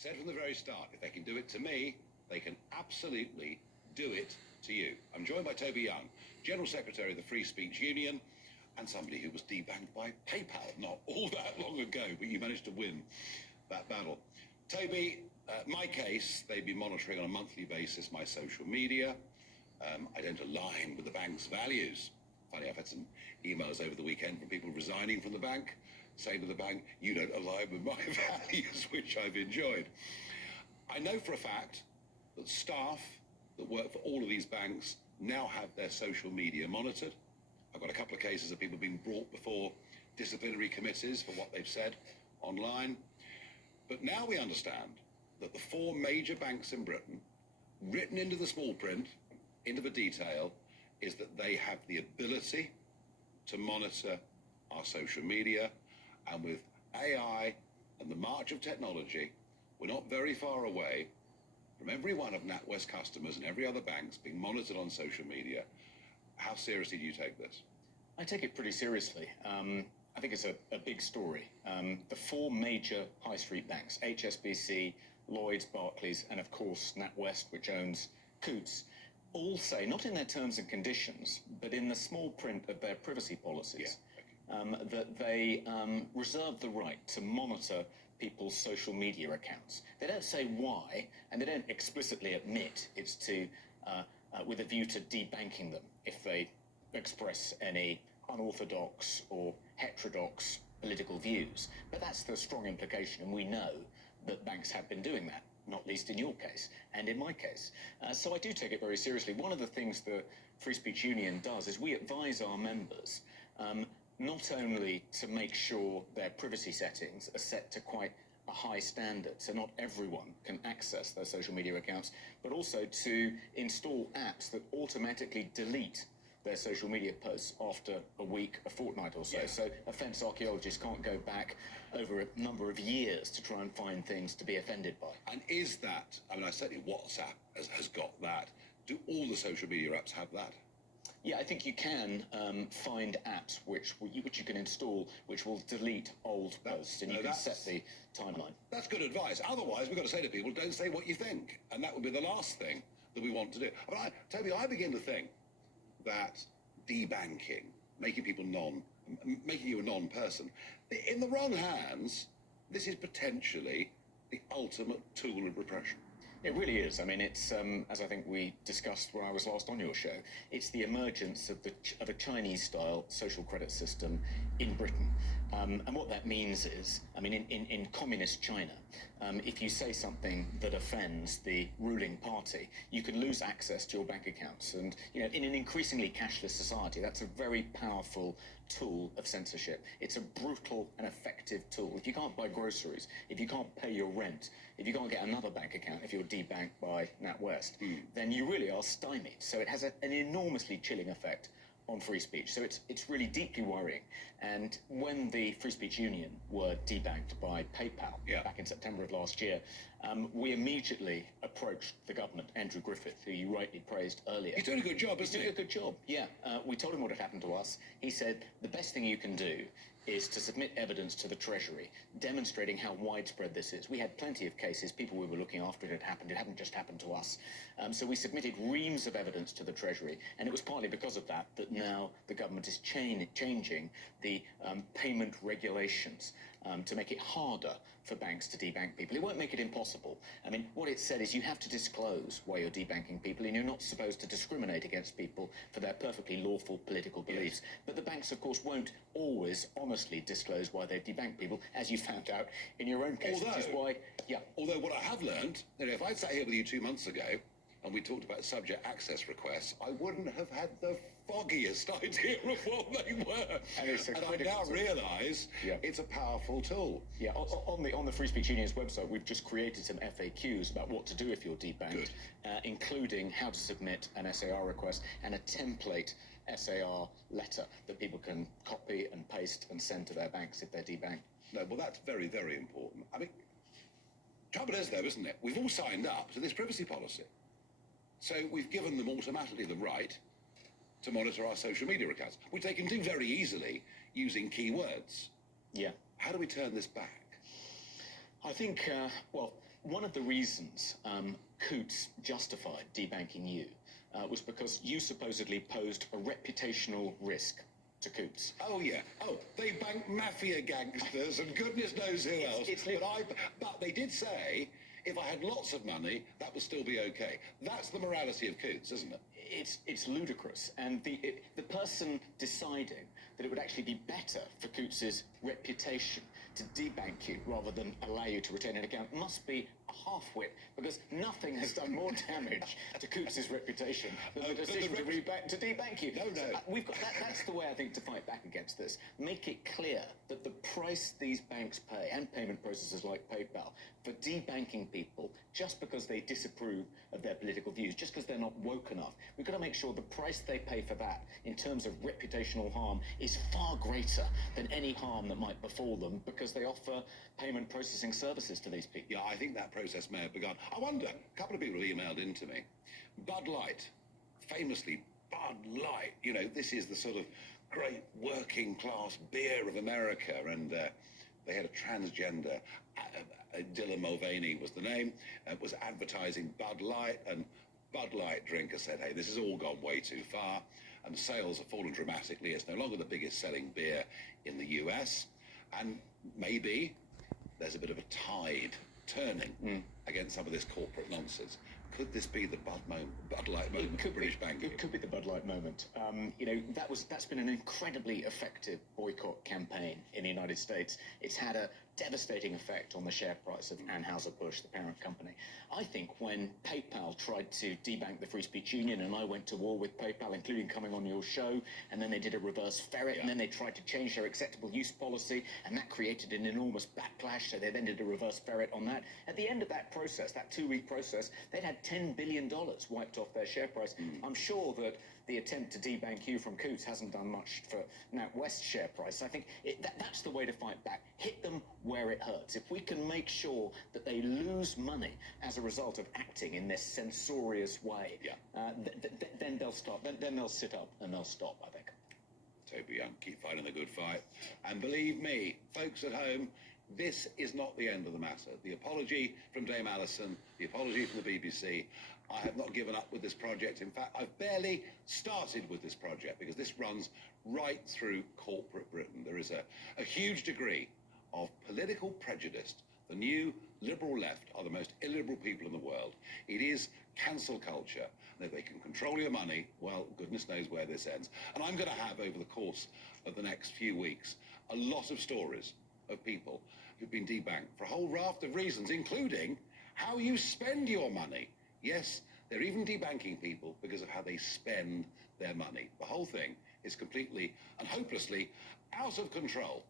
said from the very start, if they can do it to me, they can absolutely do it to you. I'm joined by Toby Young, General Secretary of the Free Speech Union, and somebody who was debanked by PayPal not all that long ago, but you managed to win that battle. Toby, my case, they've been monitoring on a monthly basis my social media. I don't align with the bank's values. Funny, I've had some emails over the weekend from people resigning from the bank, saying to the bank, you don't align with my values, which I've enjoyed. I know for a fact that staff that work for all of these banks now have their social media monitored. I've got a couple of cases of people being brought before disciplinary committees for what they've said online. But now we understand that the four major banks in Britain, written into the small print, into the detail, is that they have the ability to monitor our social media. And with AI and the march of technology, we're not very far away from every one of NatWest customers and every other banks being monitored on social media. How seriously do you take this? I take it pretty seriously. I think it's a big story. The four major high street banks, HSBC, Lloyds, Barclays, and of course NatWest, which owns Coutts, all say, not in their terms and conditions, but in the small print of their privacy policies, that they reserve the right to monitor people's social media accounts. They don't say why, and they don't explicitly admit it's to with a view to debanking them if they express any unorthodox or heterodox political views. But that's the strong implication, and we know that banks have been doing that, not least in your case and in my case. So I do take it very seriously. One of the things the Free Speech Union does is we advise our members not only to make sure their privacy settings are set to quite a high standard, so not everyone can access their social media accounts, but also to install apps that automatically delete their social media posts after a week, a fortnight or so. Yeah. So offence archaeologists can't go back over a number of years to try and find things to be offended by. And is that, I mean, I certainly WhatsApp has got that. Do all the social media apps have that? Yeah, I think you can find apps which you can install, which will delete old posts, and you can set the timeline. That's good advice. Otherwise, we've got to say to people, don't say what you think. And that would be the last thing that we want to do. But Toby, I begin to think that debanking, making you a non-person, in the wrong hands, this is potentially the ultimate tool of repression. It really is. I mean, it's, as I think we discussed when I was last on your show, it's the emergence of a Chinese-style social credit system in Britain. And what that means is, I mean, in communist China, if you say something that offends the ruling party, you can lose access to your bank accounts. And, you know, in an increasingly cashless society, that's a very powerful tool of censorship. It's a brutal and effective tool. If you can't buy groceries, if you can't pay your rent, if you can't get another bank account, if you're debanked by NatWest, then you really are stymied. So it has an enormously chilling effect on free speech. So it's really deeply worrying. And when the Free Speech Union were debanked by PayPal back in September of last year, we immediately approached the government, Andrew Griffith, who you rightly praised earlier. He's doing a good job, isn't he? He's doing a good job, yeah. We told him what had happened to us. He said, the best thing you can do is to submit evidence to the Treasury, demonstrating how widespread this is. We had plenty of cases, people we were looking after, it had happened. It hadn't just happened to us. So we submitted reams of evidence to the Treasury, and it was partly because of that now the government is changing the payment regulations to make it harder for banks to debank people. It won't make it impossible. I mean, what it said is you have to disclose why you're debanking people, and you're not supposed to discriminate against people for their perfectly lawful political beliefs. But the banks, of course, won't always honestly disclose why they've debanked people, as you found out in your own case, which is why, Although what I have learned, you know, if I'd sat here with you 2 months ago and we talked about subject access requests, I wouldn't have had the foggiest idea of what they were. And I now realise it's a powerful tool. Yeah, on the Free Speech Union's website, we've just created some FAQs about what to do if you're debanked, including how to submit an SAR request and a template SAR letter that people can copy and paste and send to their banks if they're debanked. No, well, that's very, very important. I mean, trouble is, though, isn't it? We've all signed up to this privacy policy. So we've given them automatically the right to monitor our social media accounts, which they can do very easily using keywords. Yeah. How do we turn this back? I think, well, One of the reasons Coots justified debanking you was because you supposedly posed a reputational risk to Coots. Oh, yeah. Oh, they bank mafia gangsters and goodness knows who else. But they did say if I had lots of money, that would still be okay. That's the morality of Coots, isn't it? It's ludicrous. And the person deciding that it would actually be better for Coots's reputation to debank you rather than allow you to retain an account must be a half-wit, because nothing has done more damage to Coots's reputation than the decision to debank you. No. We've got that's the way I think to fight back against this. Make it clear that the price these banks pay, and payment processors like PayPal, for debanking people just because they disapprove of their political views, just because they're not woke enough. We've got to make sure the price they pay for that in terms of reputational harm is far greater than any harm that might befall them because they offer payment processing services to these people. Yeah, I think that process may have begun. I wonder, a couple of people have emailed into me. Bud Light, famously Bud Light, you know, this is the sort of great working class beer of America, and they had a transgender, Dylan Mulvaney was the name, was advertising Bud Light, and Bud Light drinker said, hey, this has all gone way too far, and sales have fallen dramatically. It's no longer the biggest selling beer in the US, and maybe there's a bit of a tide turning against some of this corporate nonsense. Could this be the Bud Light moment for British banking? It could be the Bud Light moment. You know, that's been an incredibly effective boycott campaign in the United States. It's had a devastating effect on the share price of Anheuser-Busch, the parent company. I think when PayPal tried to debank the Free Speech Union, and I went to war with PayPal, including coming on your show, and then they did a reverse ferret, and then they tried to change their acceptable use policy, and that created an enormous backlash, so they then did a reverse ferret on that. At the end of that process, that 2-week process, they'd had $10 billion wiped off their share price. I'm sure that the attempt to debank you from Coots hasn't done much for NatWest's share price. I think that's the way to fight back. Hit them where it hurts. If we can make sure that they lose money as a result of acting in this censorious way, then they'll stop. Then they'll sit up and they'll stop, I think. Toby Young, keep fighting the good fight. And believe me, folks at home, this is not the end of the matter. The apology from Dame Alison, the apology from the BBC. I have not given up with this project. In fact, I've barely started with this project because this runs right through corporate Britain. There is a huge degree of political prejudice. The new liberal left are the most illiberal people in the world. It is cancel culture. And if they can control your money, well, goodness knows where this ends. And I'm going to have, over the course of the next few weeks, a lot of stories of people who've been debanked for a whole raft of reasons, including how you spend your money. Yes, they're even debanking people because of how they spend their money. The whole thing is completely and hopelessly out of control.